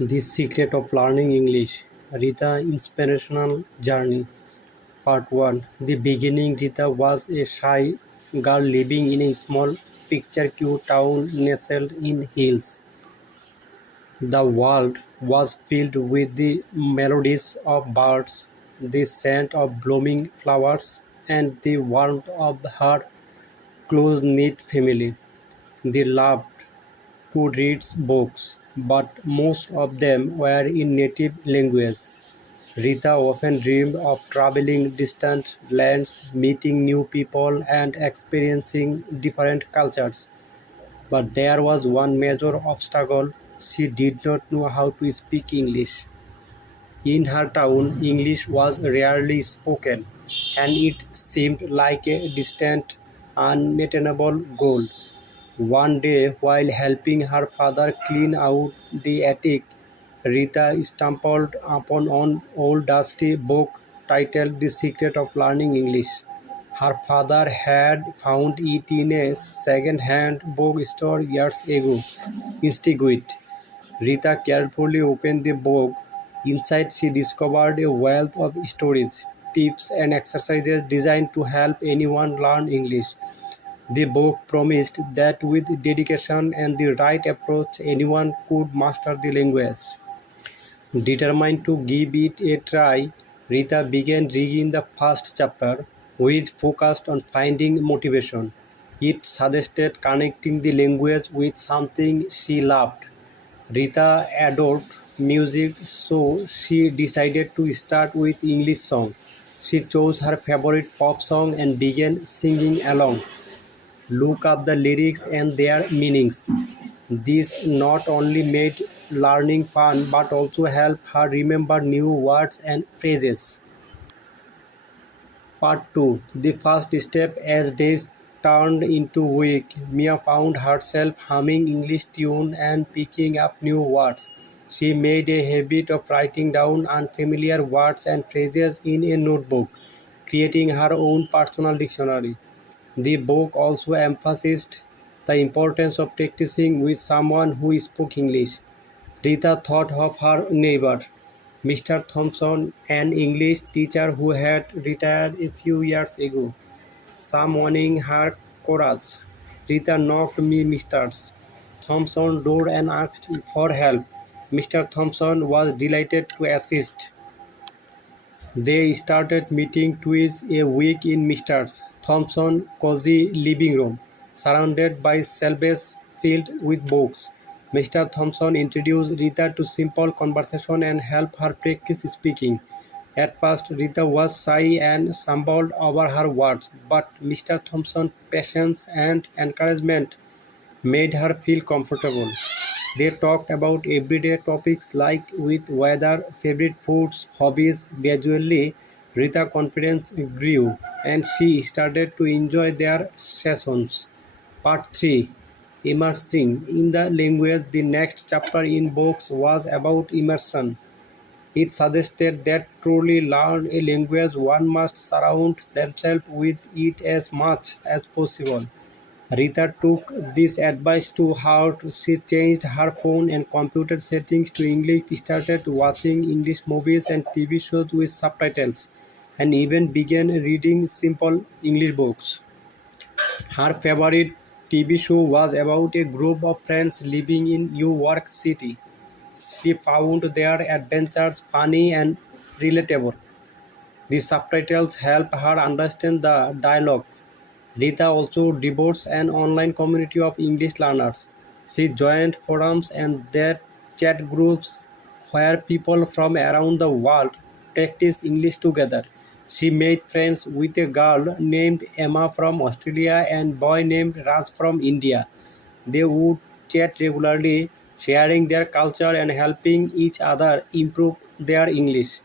The Secret of Learning English. Rita Inspirational Journey. Part 1. The beginning. Rita was a shy girl living in a small picturesque town nestled in hills. The world was filled with the melodies of birds, the scent of blooming flowers, and the warmth of her close-knit family. They loved to read books, but most of them were in native language. Rita often dreamed of traveling distant lands, meeting new people, and experiencing different cultures. But there was one major obstacle: she did not know how to speak English. In her town, English was rarely spoken, and it seemed like a distant, unattainable goal. One day, while helping her father clean out the attic, Rita stumbled upon an old dusty book titled "The Secret of Learning English." Her father had found it in a second-hand bookstore years ago. Intrigued, Rita carefully opened the book. Inside, she discovered a wealth of stories, tips, and exercises designed to help anyone learn English. The book promised that with dedication and the right approach, anyone could master the language. Determined to give it a try, Rita began reading the first chapter, which focused on finding motivation. It suggested connecting the language with something she loved. Rita adored music, so she decided to start with English song. She chose her favorite pop song and began singing along. Look up the lyrics and their meanings. This not only made learning fun but also helped her remember new words and phrases. Part 2. The first step. As days turned into weeks, Mia found herself humming English tune and picking up new words. She made a habit of writing down unfamiliar words and phrases in a notebook, creating her own personal dictionary. The book also emphasized the importance of practicing with someone who spoke English. Rita thought of her neighbor, Mr. Thompson, an English teacher who had retired a few years ago. Summoning her courage, Rita knocked Mr. Thompson's door and asked for help. Mr. Thompson was delighted to assist. They started meeting twice a week in Mr. Thompson's cozy living room, surrounded by shelves filled with books. Mr. Thompson introduced Rita to simple conversation and helped her practice speaking. At first, Rita was shy and stumbled over her words, but Mr. Thompson's patience and encouragement made her feel comfortable. They talked about everyday topics like with weather, favorite foods, hobbies. Gradually, Rita's confidence grew and she started to enjoy their sessions. Part 3. Immersing in the language. The next chapter in books was about immersion. It suggested that truly learn a language one must surround themselves with it as much as possible. Rita took this advice to heart. She changed her phone and computer settings to English, started watching English movies and TV shows with subtitles, and even began reading simple English books. Her favorite TV show was about a group of friends living in New York City. She found their adventures funny and relatable. The subtitles helped her understand the dialogue. Rita also devotes an online community of English learners. She joined forums and their chat groups where people from around the world practice English together. She made friends with a girl named Emma from Australia and a boy named Raj from India. They would chat regularly, sharing their culture and helping each other improve their English.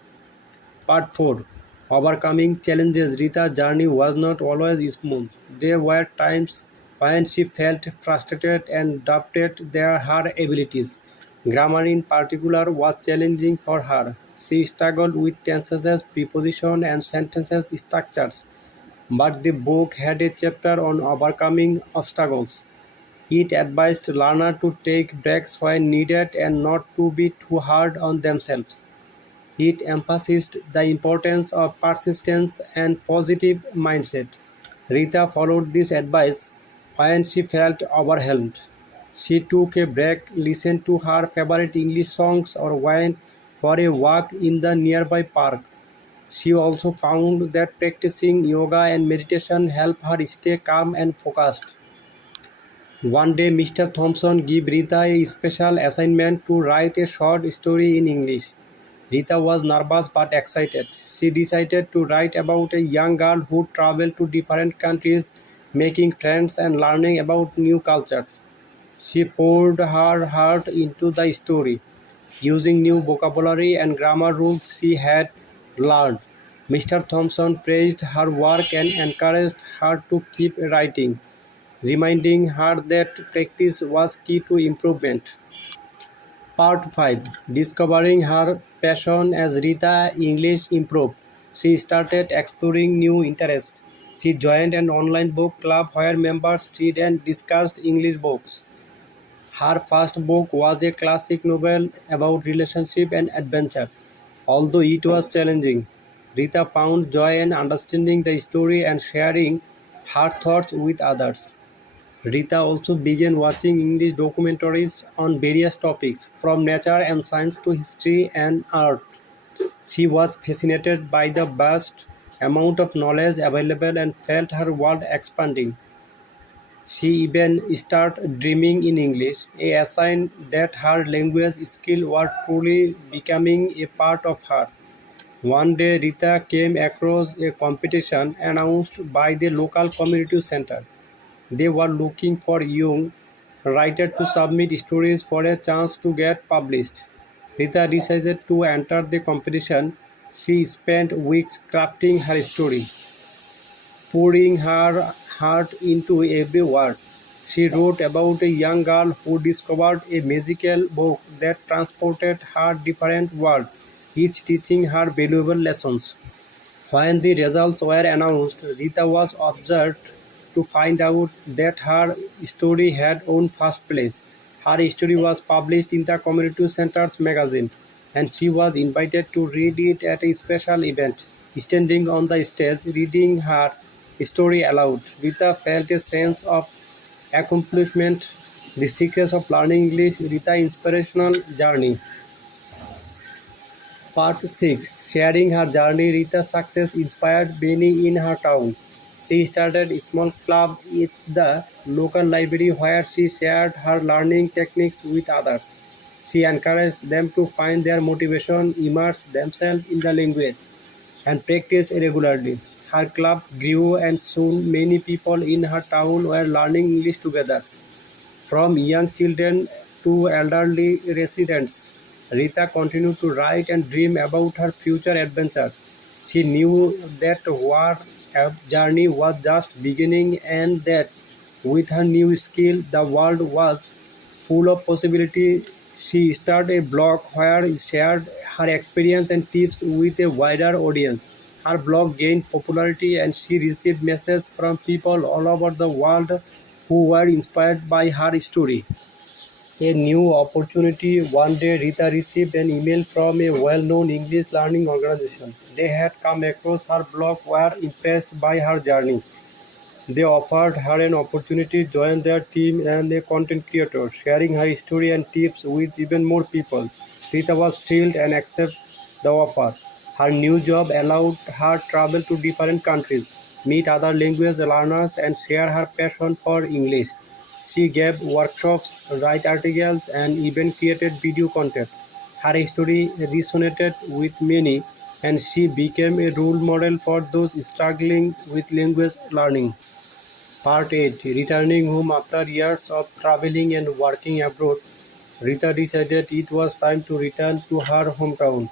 Part 4. Overcoming challenges. Rita's journey was not always smooth. There were times when she felt frustrated and doubted her abilities. Grammar in particular was challenging for her. She struggled with tenses, preposition, and sentences structures. But the book had a chapter on overcoming obstacles. It advised learners to take breaks when needed and not to be too hard on themselves. It emphasized the importance of persistence and positive mindset. Rita followed this advice when she felt overwhelmed. She took a break, listened to her favorite English songs, or went for a walk in the nearby park. She also found that practicing yoga and meditation helped her stay calm and focused. One day, Mr. Thompson gave Rita a special assignment to write a short story in English. Rita was nervous but excited. She decided to write about a young girl who traveled to different countries, making friends and learning about new cultures. She poured her heart into the story, using new vocabulary and grammar rules she had learned. Mr. Thompson praised her work and encouraged her to keep writing, reminding her that practice was key to improvement. Part 5. Discovering her passion. As Rita English improved, she started exploring new interests. She joined an online book club where members read and discussed English books. Her first book was a classic novel about relationship and adventure. Although it was challenging, Rita found joy in understanding the story and sharing her thoughts with others. Rita also began watching English documentaries on various topics, from nature and science to history and art. She was fascinated by the vast amount of knowledge available and felt her world expanding. She even started dreaming in English, a sign that her language skills were truly becoming a part of her. One day, Rita came across a competition announced by the local community center. They were looking for young writers to submit stories for a chance to get published. Rita decided to enter the competition. She spent weeks crafting her story, pouring her heart into every word. She wrote about a young girl who discovered a magical book that transported her different world, each teaching her valuable lessons. When the results were announced, Rita was observed to find out that her story had won first place. Her story was published in the community center's magazine, and she was invited to read it at a special event. Standing on the stage, reading her story aloud, Rita felt a sense of accomplishment. The secrets of learning English, Rita inspirational journey. Part 6. Sharing her journey. Rita's success inspired many in her town. She started a small club at the local library where she shared her learning techniques with others. She encouraged them to find their motivation, immerse themselves in the language, and practice regularly. Her club grew, and soon many people in her town were learning English together. From young children to elderly residents, Rita continued to write and dream about her future adventure. She knew that her journey was just beginning and that with her new skill, the world was full of possibilities. She started a blog where she shared her experience and tips with a wider audience. Her blog gained popularity and she received messages from people all over the world who were inspired by her story. A new opportunity. One day, Rita received an email from a well-known English learning organization. They had come across her blog, were impressed by her journey. They offered her an opportunity to join their team and a content creator, sharing her story and tips with even more people. Rita was thrilled and accepted the offer. Her new job allowed her travel to different countries, meet other language learners, and share her passion for English. She gave workshops, wrote articles, and even created video content. Her story resonated with many, and she became a role model for those struggling with language learning. Part 8. Returning home. After years of traveling and working abroad, Rita decided it was time to return to her hometown.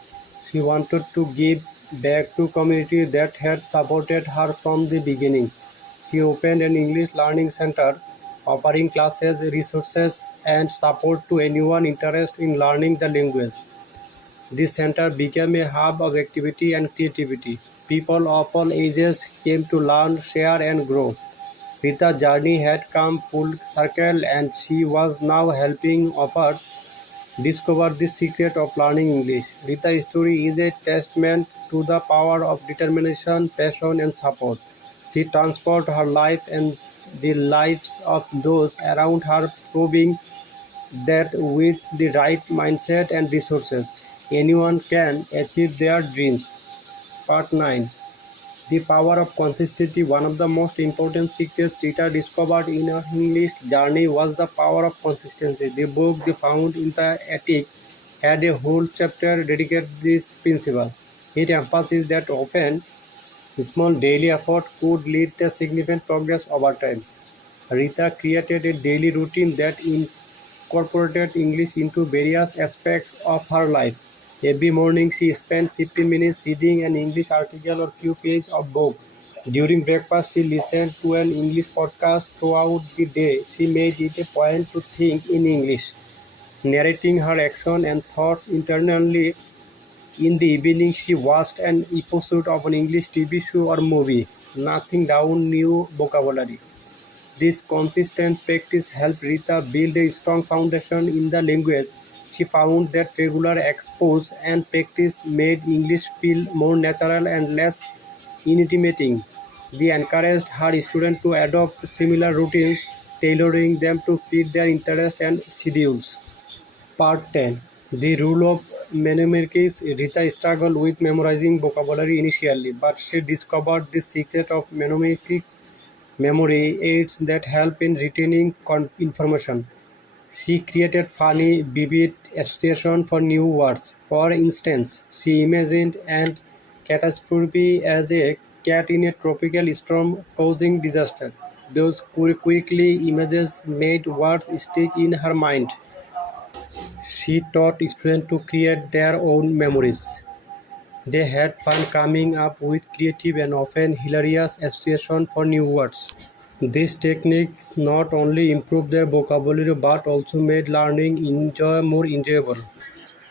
She wanted to give back to community that had supported her from the beginning. She opened an English learning center, offering classes, resources, and support to anyone interested in learning the language. This center became a hub of activity and creativity. People of all ages came to learn, share, and grow. Rita's journey had come full circle and she was now helping others discover the secret of learning English. Rita's story is a testament to the power of determination, passion, and support. She transformed her life and the lives of those around her, proving that with the right mindset and resources, anyone can achieve their dreams. Part 9. The power of consistency. One of the most important secrets Rita discovered in her English journey was the power of consistency. The book they found in the attic had a whole chapter dedicated to this principle. It emphasizes that often small daily effort could lead to significant progress over time. Rita created a daily routine that incorporated English into various aspects of her life. Every morning she spent 15 minutes reading an English article or few pages of book. During breakfast she listened to an English podcast. Throughout the day she made it a point to think in English, narrating her action and thoughts internally. In the evening she watched an episode of an English TV show or movie, nothing down new vocabulary. This consistent practice helped Rita build a strong foundation in the language. She found that regular exposure and practice made English feel more natural and less intimidating. They encouraged her students to adopt similar routines, tailoring them to fit their interests and schedules. Part 10. The rule of mnemonics. Rita struggled with memorizing vocabulary initially, but she discovered the secret of mnemonics memory aids that help in retaining information. She created funny, vivid associations for new words. For instance, she imagined an catastrophe as a cat in a tropical storm causing disaster. Those quickly images made words stick in her mind. She taught students to create their own memories. They had fun coming up with creative and often hilarious associations for new words. These techniques not only improved their vocabulary but also made learning more enjoyable.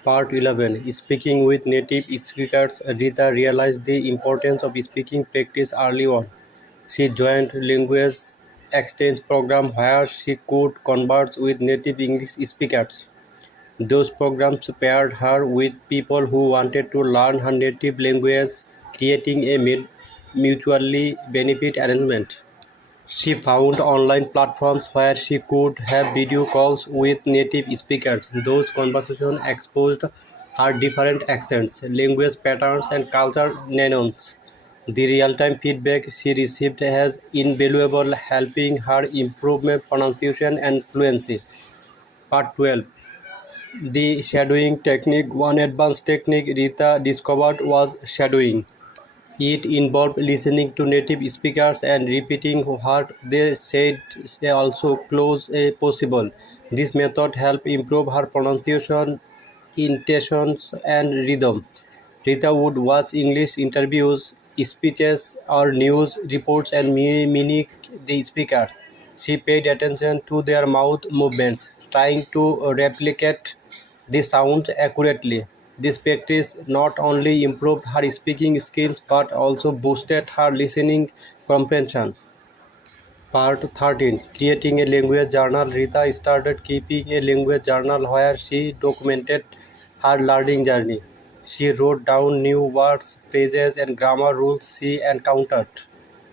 Part 11. Speaking with native speakers. Rita realized the importance of speaking practice early on. She joined language exchange program where she could converse with native English speakers. Those programs paired her with people who wanted to learn her native language, creating a mutually benefit arrangement. She found online platforms where she could have video calls with native speakers. Those conversations exposed her different accents, language patterns, and cultural nuances. The real-time feedback she received has invaluable, helping her improve pronunciation and fluency. Part 12. The shadowing technique. One advanced technique Rita discovered was shadowing. It involved listening to native speakers and repeating what they said also close as possible. This method helped improve her pronunciation, intonations, and rhythm. Rita would watch English interviews, speeches, or news reports and mimic the speakers. She paid attention to their mouth movements, trying to replicate the sounds accurately. This practice not only improved her speaking skills but also boosted her listening comprehension. Part 13. Creating a language journal. Rita started keeping a language journal where she documented her learning journey. She wrote down new words, phrases, and grammar rules she encountered.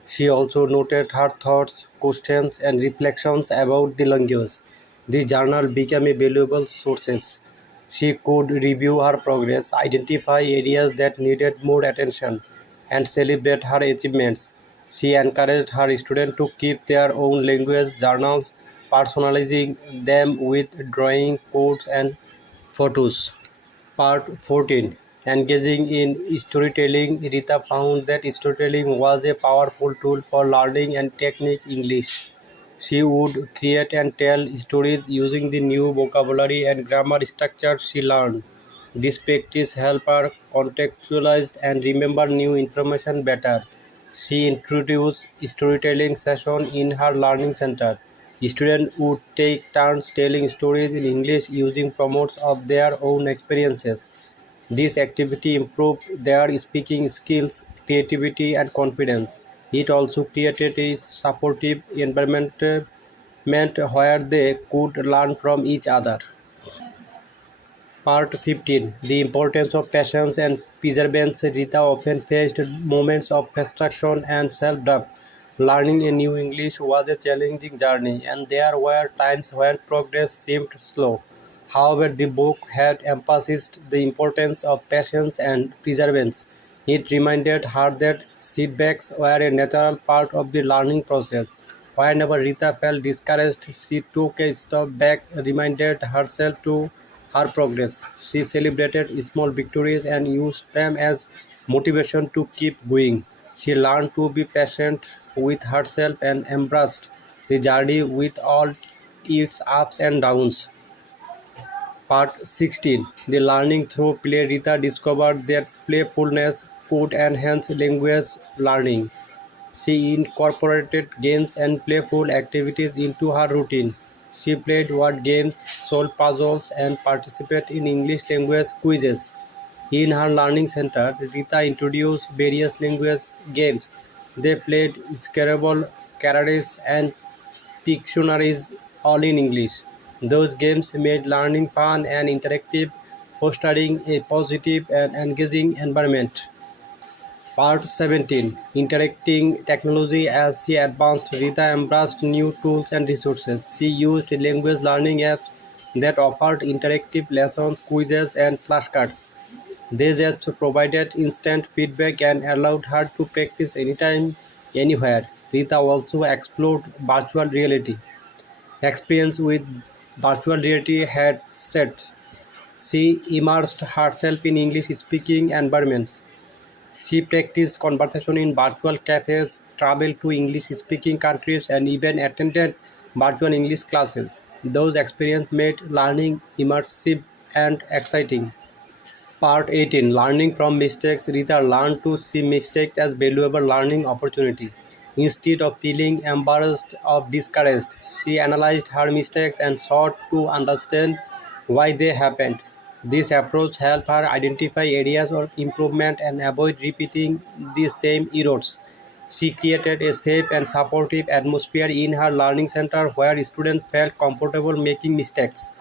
She also noted her thoughts, questions, and reflections about the language. The journal became a valuable source. She could review her progress, identify areas that needed more attention, and celebrate her achievements. She encouraged her students to keep their own language journals, personalizing them with drawing, quotes, and photos. Part 14. Engaging in storytelling. Rita found that storytelling was a powerful tool for learning and technique English. She would create and tell stories using the new vocabulary and grammar structures she learned. This practice helped her contextualize and remember new information better. She introduced storytelling sessions in her learning center. Students would take turns telling stories in English using prompts of their own experiences. This activity improved their speaking skills, creativity, and confidence. It also created a supportive environment where they could learn from each other. Part 15. The importance of patience and perseverance. Rita often faced moments of frustration and self-doubt. Learning a new English was a challenging journey, and there were times when progress seemed slow. However, the book had emphasized the importance of patience and perseverance. It reminded her that setbacks were a natural part of the learning process. Whenever Rita felt discouraged, she took a step back, reminded herself to her progress. She celebrated small victories and used them as motivation to keep going. She learned to be patient with herself and embraced the journey with all its ups and downs. Part 16. The learning through play. Rita discovered that playfulness could enhance language learning. She incorporated games and playful activities into her routine. She played word games, solved puzzles, and participated in English language quizzes. In her learning center, Rita introduced various language games. They played Scrabble, Charades, and Pictionaries, all in English. Those games made learning fun and interactive, fostering a positive and engaging environment. Part 17. Interacting technology. As she advanced, Rita embraced new tools and resources. She used language learning apps that offered interactive lessons, quizzes, and flashcards. These apps provided instant feedback and allowed her to practice anytime, anywhere. Rita also explored virtual reality. Experience with virtual reality headsets. She immersed herself in English speaking environments. She practiced conversation in virtual cafes, traveled to English-speaking countries, and even attended virtual English classes. Those experiences made learning immersive and exciting. Part 18. Learning from mistakes. Rita learned to see mistakes as valuable learning opportunity. Instead of feeling embarrassed or discouraged, she analyzed her mistakes and sought to understand why they happened. This approach helped her identify areas of improvement and avoid repeating the same errors. She created a safe and supportive atmosphere in her learning center where students felt comfortable making mistakes.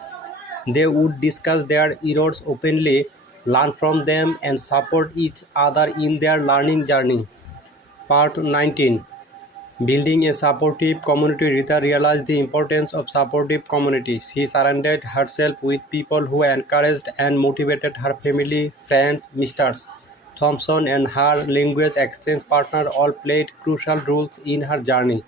They would discuss their errors openly, learn from them, and support each other in their learning journey. Part 19. Building a supportive community. Rita realized the importance of supportive community. She surrounded herself with people who encouraged and motivated her family, friends. Mr. Thompson and her language exchange partner all played crucial roles in her journey.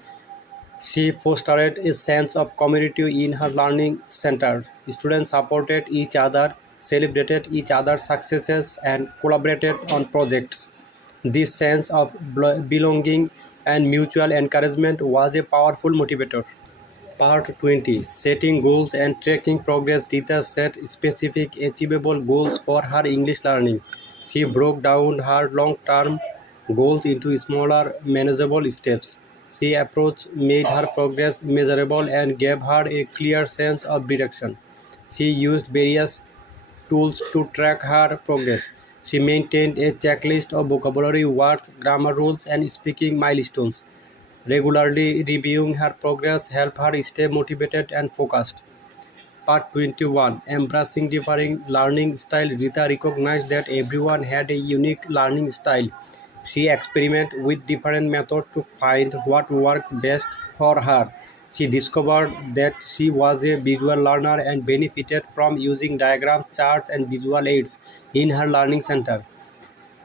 She fostered a sense of community in her learning center. Students supported each other, celebrated each other's successes, and collaborated on projects. This sense of belonging and mutual encouragement was a powerful motivator. Part 20. Setting goals and tracking progress. Rita set specific achievable goals for her English learning. She broke down her long-term goals into smaller, manageable steps. She approach made her progress measurable and gave her a clear sense of direction. She used various tools to track her progress. She maintained a checklist of vocabulary words, grammar rules, and speaking milestones. Regularly reviewing her progress helped her stay motivated and focused. Part 21. Embracing differing learning style. Rita recognized that everyone had a unique learning style. She experimented with different methods to find what worked best for her. She discovered that she was a visual learner and benefited from using diagrams, charts, and visual aids in her learning center.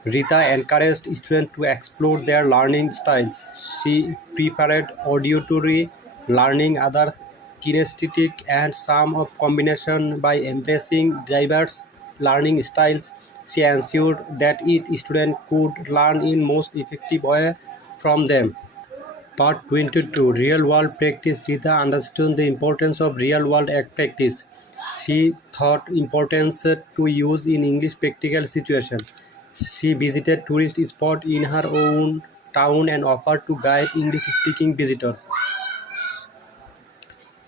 Rita encouraged students to explore their learning styles. She preferred auditory learning, others kinesthetic, and some of combination. By embracing diverse learning styles, she ensured that each student could learn in most effective way from them. Part 22. Real-world practice. Rita understood the importance of real-world practice. She thought importance to use in English practical situations. She visited tourist spots in her own town and offered to guide English-speaking visitors.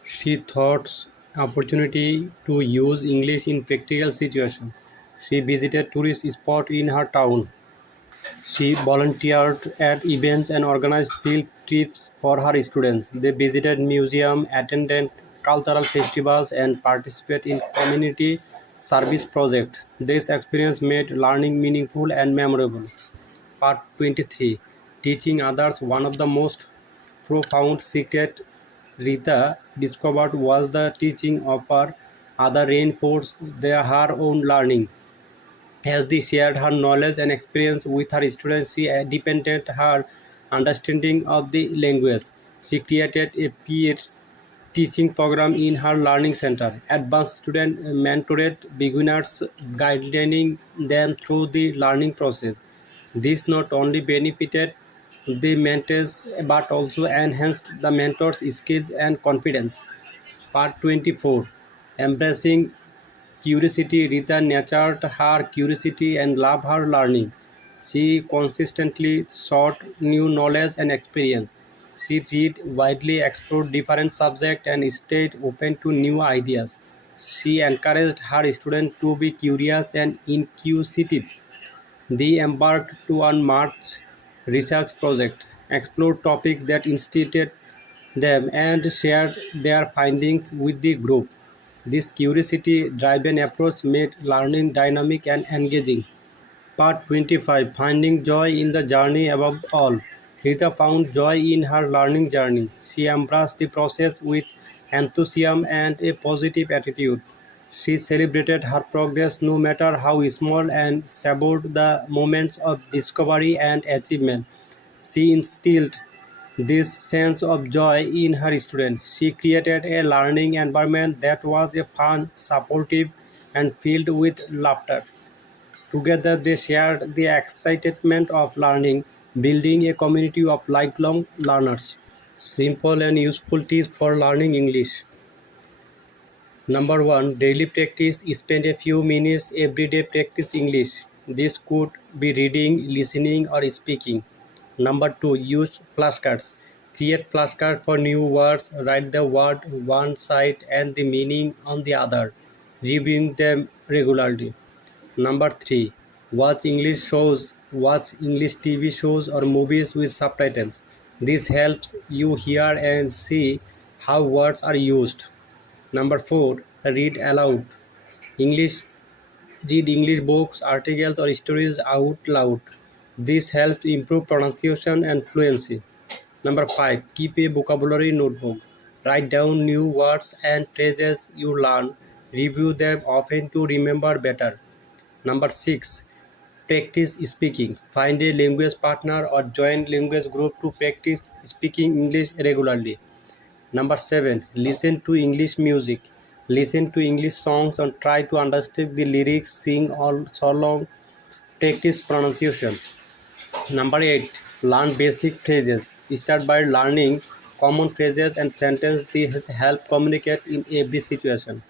She thought opportunity to use English in practical situations. She visited tourist spots in her town. She volunteered at events and organized field trips for her students. They visited museums, attended cultural festivals, and participated in community service projects. This experience made learning meaningful and memorable. Part 23. Teaching others. One of the most profound secret Rita discovered was the teaching of her other reinforced her own learning. As she shared her knowledge and experience with her students, she deepened her understanding of the language. She created a peer teaching program in her learning center. Advanced student mentored beginners, guiding them through the learning process. This not only benefited the mentors but also enhanced the mentor's skills and confidence. Part 24. Embracing curiosity. Rita nurtured her curiosity and loved her learning. She consistently sought new knowledge and experience. She read widely, explored different subjects, and stayed open to new ideas. She encouraged her students to be curious and inquisitive. They embarked on March research project, explored topics that interested them, and shared their findings with the group. This curiosity-driven approach made learning dynamic and engaging. Part 25. Finding joy in the journey above all. Rita found joy in her learning journey. She embraced the process with enthusiasm and a positive attitude. She celebrated her progress no matter how small and savored the moments of discovery and achievement. She instilled this sense of joy in her students. She created a learning environment that was fun, supportive, and filled with laughter. Together, they shared the excitement of learning, building a community of lifelong learners. Simple and useful tips for learning English. Number 1. Daily practice. Spend a few minutes every day practice English. This could be reading, listening, or speaking. Number 2. Use flashcards. Create flashcards for new words. Write the word one side and the meaning on the other. Reviewing them regularly. Number 3. Watch English shows. Watch English TV shows or movies with subtitles. This helps you hear and see how words are used. Number 4. Read aloud. English Read English books, articles, or stories out loud. This helps improve pronunciation and fluency. Number 5. Keep a vocabulary notebook. Write down new words and phrases you learn. Review them often to remember better. Number 6. Practice speaking. Find a language partner or join language group to practice speaking English regularly. Number 7. Listen to English music. Listen to English songs and try to understand the lyrics, sing all along, practice pronunciation. Number 8. Learn basic phrases. Start by learning common phrases and sentences that help communicate in every situation.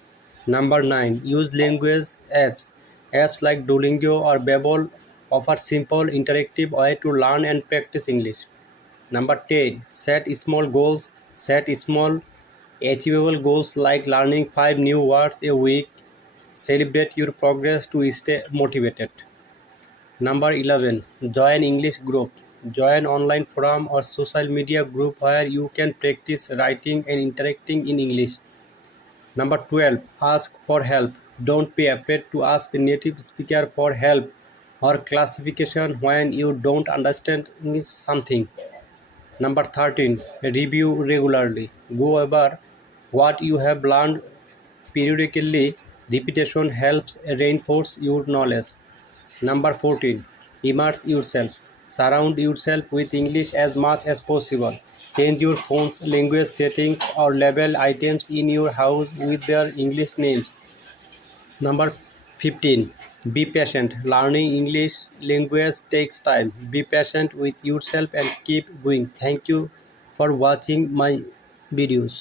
Number 9. Use language apps. Apps like Duolingo or Babbel offer simple, interactive way to learn and practice English. Number 10. Set small goals. Set small, achievable goals like learning 5 new words a week. Celebrate your progress to stay motivated. Number 11. Join English group. Join online forum or social media group where you can practice writing and interacting in English. Number 12. Ask for help. Don't be afraid to ask a native speaker for help or classification when you don't understand something. Number 13. Review regularly. Go over what you have learned periodically. Repetition helps reinforce your knowledge. Number 14. Immerse yourself. Surround yourself with English as much as possible. Change your phone's language settings or label items in your house with their English names. Number 15. Be patient. Learning English language takes time. Be patient with yourself and keep going. Thank you for watching my videos.